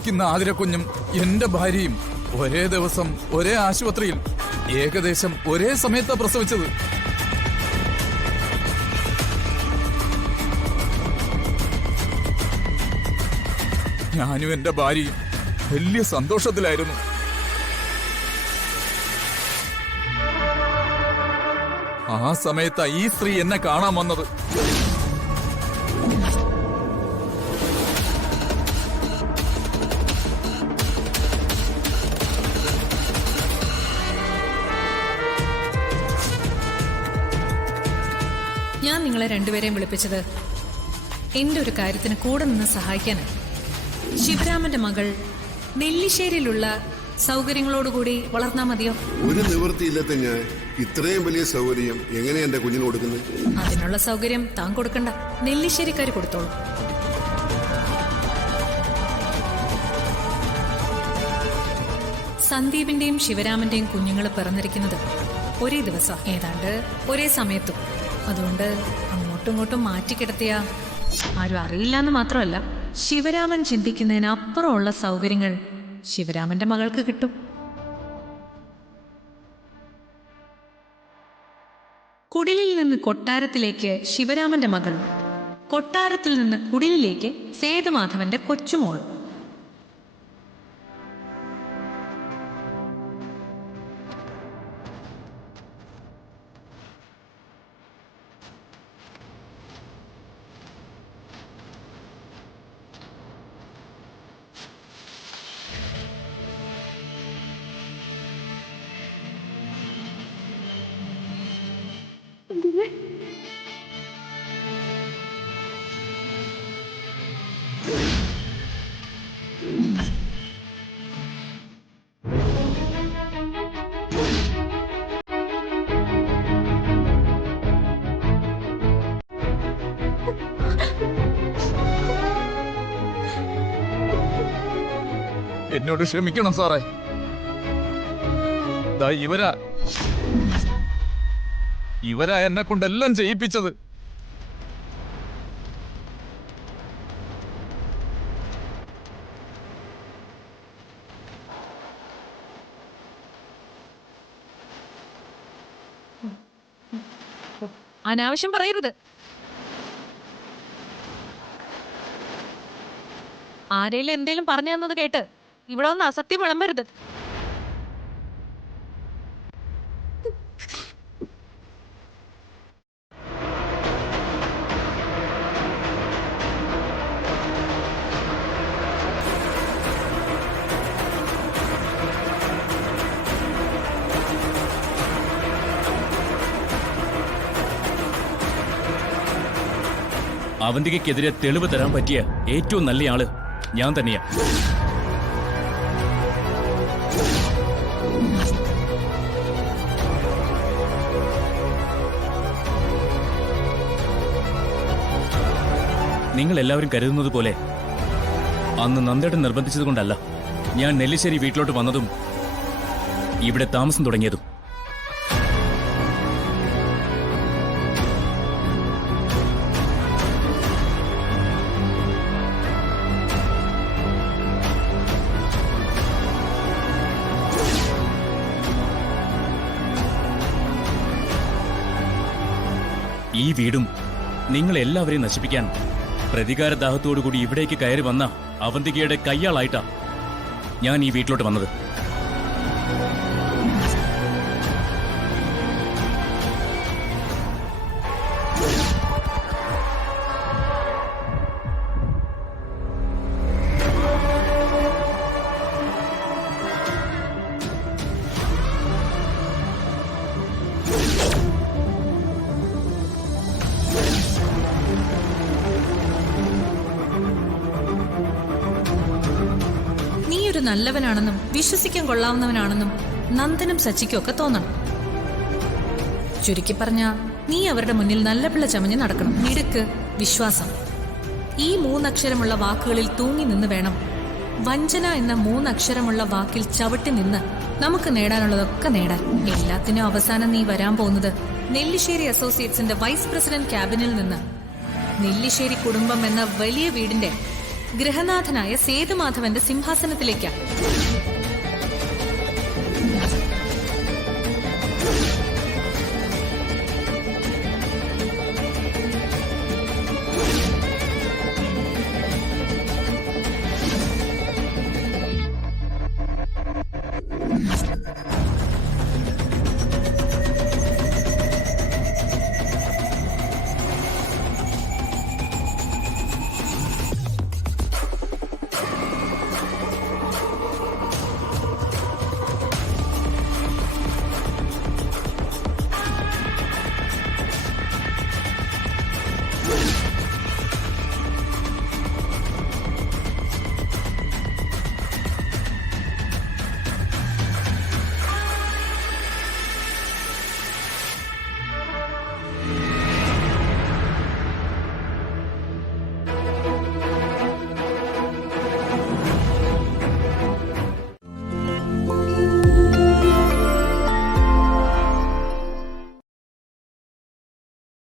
ജനിക്കുന്ന ആതിരക്കുഞ്ഞും എന്റെ ഭാര്യയും ഒരേ ദിവസം ഒരേ ആശുപത്രിയിൽ ഏകദേശം ഒരേ സമയത്താ പ്രസവിച്ചത്. ഞാനും എന്റെ ഭാര്യയും വലിയ സന്തോഷത്തിലായിരുന്നു. ആ സമയത്താ ഈ സ്ത്രീ എന്നെ കാണാൻ വന്നത്. ഞാൻ നിങ്ങളെ രണ്ടുപേരെയും വിളിപ്പിച്ചത് എന്റെ ഒരു കാര്യത്തിന് കൂടെ നിന്ന് സഹായിക്കാനാണ്. ശിവരാമന്റെ മകൾ നെല്ലിശ്ശേരിയിലുള്ള സൗകര്യങ്ങളോടുകൂടി വളർന്നാ മതിയോ? ഒരു നിവൃത്തിയില്ലാത്ത ഞാൻ ഇത്രയും വലിയ സൗകര്യം എങ്ങനെ എന്റെ കുഞ്ഞിന് കൊടുക്കുന്നത്? അതിനുള്ള സൗകര്യം താൻ കൊടുക്കണ്ട, നെല്ലിശ്ശേരിക്കാര് കൊടുത്തോളൂ. സന്ദീപിന്റെയും ശിവരാമന്റെയും കുഞ്ഞുങ്ങൾ പിറന്നിരിക്കുന്നത് ഒരേ ദിവസം, ഏതാണ്ട് ഒരേ സമയത്തും. അതുകൊണ്ട് അങ്ങോട്ടും ഇങ്ങോട്ടും മാറ്റിക്കിടത്തിയ ആരും അറിയില്ലെന്ന് മാത്രമല്ല, ശിവരാമൻ ചിന്തിക്കുന്നതിനപ്പുറമുള്ള സൗകര്യങ്ങൾ ശിവരാമന്റെ മകൾക്ക് കിട്ടും. കുടിലിൽ നിന്ന് കൊട്ടാരത്തിലേക്ക് ശിവരാമന്റെ മകൾ, കൊട്ടാരത്തിൽ നിന്ന് കുടിലിലേക്ക് സേതുമാധവന്റെ കൊച്ചുമോൾ. എന്നോട് ക്ഷമിക്കണം സാറേ. ഇവരാ എന്നെ കൊണ്ടെല്ലാം ചെയ്യിപ്പിച്ചത്. അനാവശ്യം പറയരുത്. ആരേലും എന്തേലും പറഞ്ഞു തന്നത് കേട്ട് ഇവിടെ ഒന്ന് അസത്യം വിളമ്പരുത്. അവന്തികയ്ക്കെതിരെ തെളിവ് തരാൻ പറ്റിയ ഏറ്റവും നല്ല ആള് ഞാൻ തന്നെയാ. നിങ്ങൾ എല്ലാവരും കരുതുന്നത് പോലെ അന്ന് നന്ദേട്ടൻ നിർബന്ധിച്ചത് കൊണ്ടല്ല ഞാൻ നെല്ലിശ്ശേരി വീട്ടിലോട്ട് വന്നതും ഇവിടെ താമസം തുടങ്ങിയതും. ഈ വീടും നിങ്ങളെല്ലാവരെയും നശിപ്പിക്കാൻ പ്രതികാരദാഹത്തോടുകൂടി ഇവിടേക്ക് കയറി വന്ന അവന്തികയുടെ കയ്യാളായിട്ടാ ഞാൻ ഈ വീട്ടിലോട്ട് വന്നത്. നല്ലവനാണെന്നും വിശ്വസിക്കാൻ കൊള്ളാവുന്നവനാണെന്നും നന്ദനും സച്ചിക്കും ഒക്കെ തോന്നണം. ചുരുക്കി പറഞ്ഞ, നീ അവരുടെ മുന്നിൽ നല്ല പിള്ള ചമഞ്ഞ് നടക്കണം. മിടുക്ക്, വിശ്വാസം, ഈ 3 അക്ഷരമുള്ള വാക്കുകളിൽ തൂങ്ങി നിന്ന് വേണം വഞ്ചന എന്ന 3 അക്ഷരമുള്ള വാക്കിൽ ചവിട്ടി നിന്ന് നമുക്ക് നേടാനുള്ളതൊക്കെ നേടാൻ. എല്ലാത്തിനും അവസാനം നീ വരാൻ പോകുന്നത് നെല്ലിശ്ശേരി അസോസിയേറ്റ്സിന്റെ വൈസ് പ്രസിഡന്റ് ക്യാബിനിൽ നിന്ന് നെല്ലിശ്ശേരി കുടുംബം എന്ന വലിയ വീടിന്റെ ഗൃഹനാഥനായ സേതുമാധവന്റെ സിംഹാസനത്തിലേക്കാണ്.